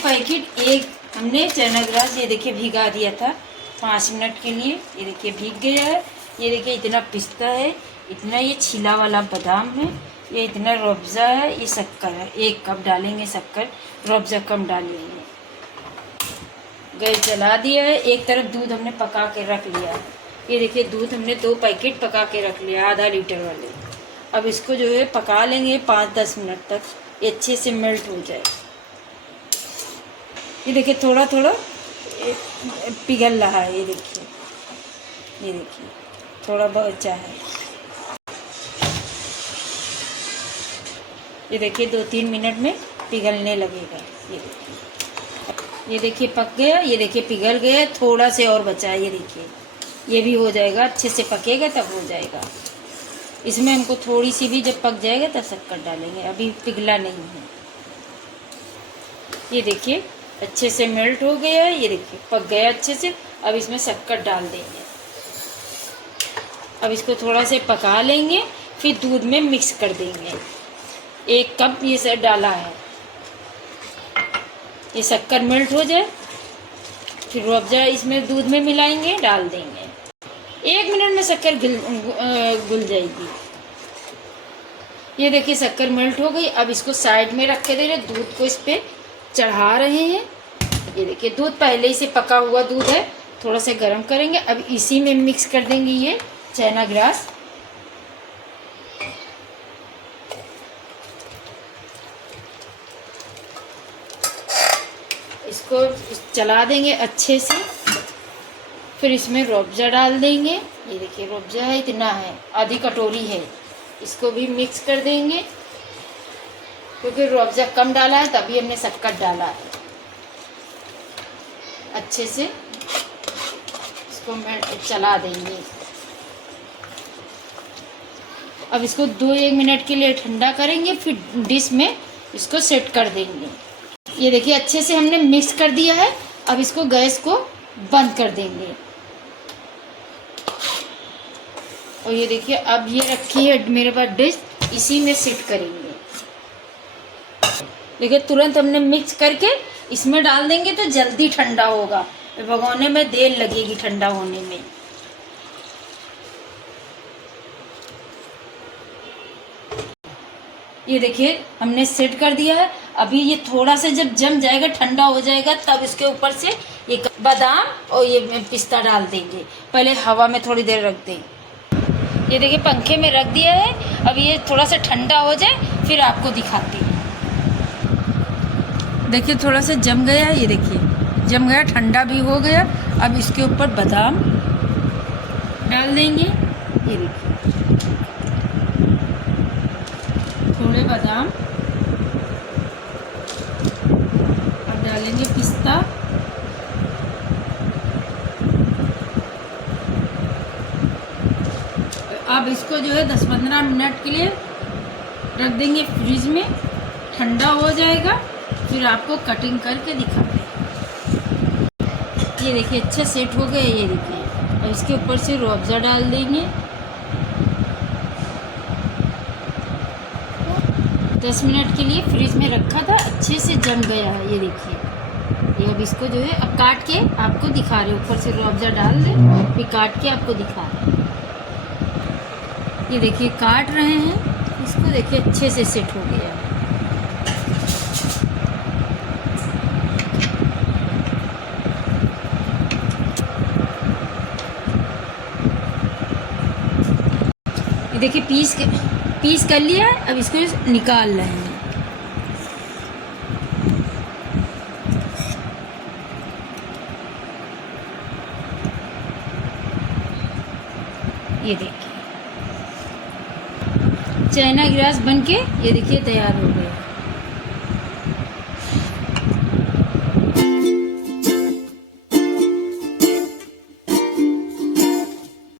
Packet एक हमने चना ग्रास ये देखिए भिगा दिया था 5 मिनट के लिए। ये देखिए भीग गया है। ये देखिए इतना पिस्ता है, इतना ये छिला वाला बादाम है, ये इतना रूअफ़ज़ा है, ये शक्कर है। 1 कप डालेंगे शक्कर, रूअफ़ज़ा कम डालेंगे। गैस जला दिया है। एक तरफ दूध हमने पका के रख लिया है। ये देखिए दूध हमने 2 पैकेट पका के रख लिया, आधा लीटर वाले। अब इसको जो है पका लेंगे 5-10 मिनट तक, ये अच्छे से मेल्ट हो जाए। ये देखिए थोड़ा थोड़ा पिघल रहा है। ये देखिए थोड़ा बचा है। ये देखिए 2-3 मिनट में पिघलने लगेगा। ये देखिए पक गया। ये देखिए पिघल गया, थोड़ा से और बचा है। ये देखिए ये भी हो जाएगा, अच्छे से पकेगा तब हो जाएगा। इसमें हमको थोड़ी सी भी जब पक जाएगा तब शक्कर डालेंगे, अभी पिघला नहीं है। ये देखिए अच्छे से मेल्ट हो गया है। ये देखिए पक गया अच्छे से। अब इसमें शक्कर डाल देंगे। अब इसको थोड़ा से पका लेंगे, फिर दूध में मिक्स कर देंगे। 1 कप ये सब डाला है। ये शक्कर मेल्ट हो जाए, फिर रूअफ़ज़ा इसमें दूध में मिलाएंगे, डाल देंगे। 1 मिनट में शक्कर घुल जाएगी। ये देखिए शक्कर मेल्ट हो गई। अब इसको साइड में रख के दे रहे, दूध को इस पे चढ़ा रहे हैं। ये देखिए दूध पहले ही से पका हुआ दूध है, थोड़ा सा गर्म करेंगे। अब इसी में मिक्स कर देंगे ये चना ग्रास। इसको चला देंगे अच्छे से। फिर इसमें रूअफ़ज़ा डाल देंगे। ये देखिए रूअफ़ज़ा है, इतना है, आधी कटोरी है। इसको भी मिक्स कर देंगे, क्योंकि रूअफ़ज़ा कम डाला है तभी हमने शक्कर डाला है। अच्छे से इसको चला देंगे। अब इसको 2-1 मिनट के लिए ठंडा करेंगे, फिर डिश में इसको सेट कर देंगे। ये देखिए अच्छे से हमने मिक्स कर दिया है। अब इसको गैस को बंद कर देंगे। और ये देखिए अब ये रखी है मेरे पास डिश, इसी में सेट करेंगे। देखिए तुरंत हमने मिक्स करके इसमें डाल देंगे तो जल्दी ठंडा होगा। भगोने में देर लगेगी ठंडा होने में। ये देखिए हमने सेट कर दिया है। अभी ये थोड़ा सा जब जम जाएगा, ठंडा हो जाएगा, तब इसके ऊपर से ये बादाम और ये पिस्ता डाल देंगे। पहले हवा में थोड़ी देर रख दें। ये देखिए पंखे में रख दिया है। अब ये थोड़ा सा ठंडा हो जाए फिर आपको दिखाती हूँ। देखिए थोड़ा सा जम गया है। ये देखिए जम गया, ठंडा भी हो गया। अब इसके ऊपर बादाम डाल देंगे। ये देखिए थोड़े बादाम। अब डालेंगे पिस्ता। अब इसको जो है 10-15 मिनट के लिए रख देंगे फ्रिज में, ठंडा हो जाएगा, फिर आपको कटिंग करके दिखाते हैं। ये देखिए अच्छा सेट हो गया। ये देखिए अब इसके ऊपर से रूअफ़ज़ा डाल देंगे। 10 मिनट के लिए फ्रिज में रखा था, अच्छे से जम गया है। ये देखिए ये अब इसको जो है अब काट के आपको दिखा रहे, ऊपर से रूअफ़ज़ा डाल दें, फिर काट के आपको दिखा रहे। ये देखिए काट रहे हैं इसको। देखिए अच्छे से सेट हो गया। ये देखिए पीस कर लिया है। अब इसको निकाल रहे हैं। ये देखिए चना ग्रास बनके ये देखिए तैयार हो गया।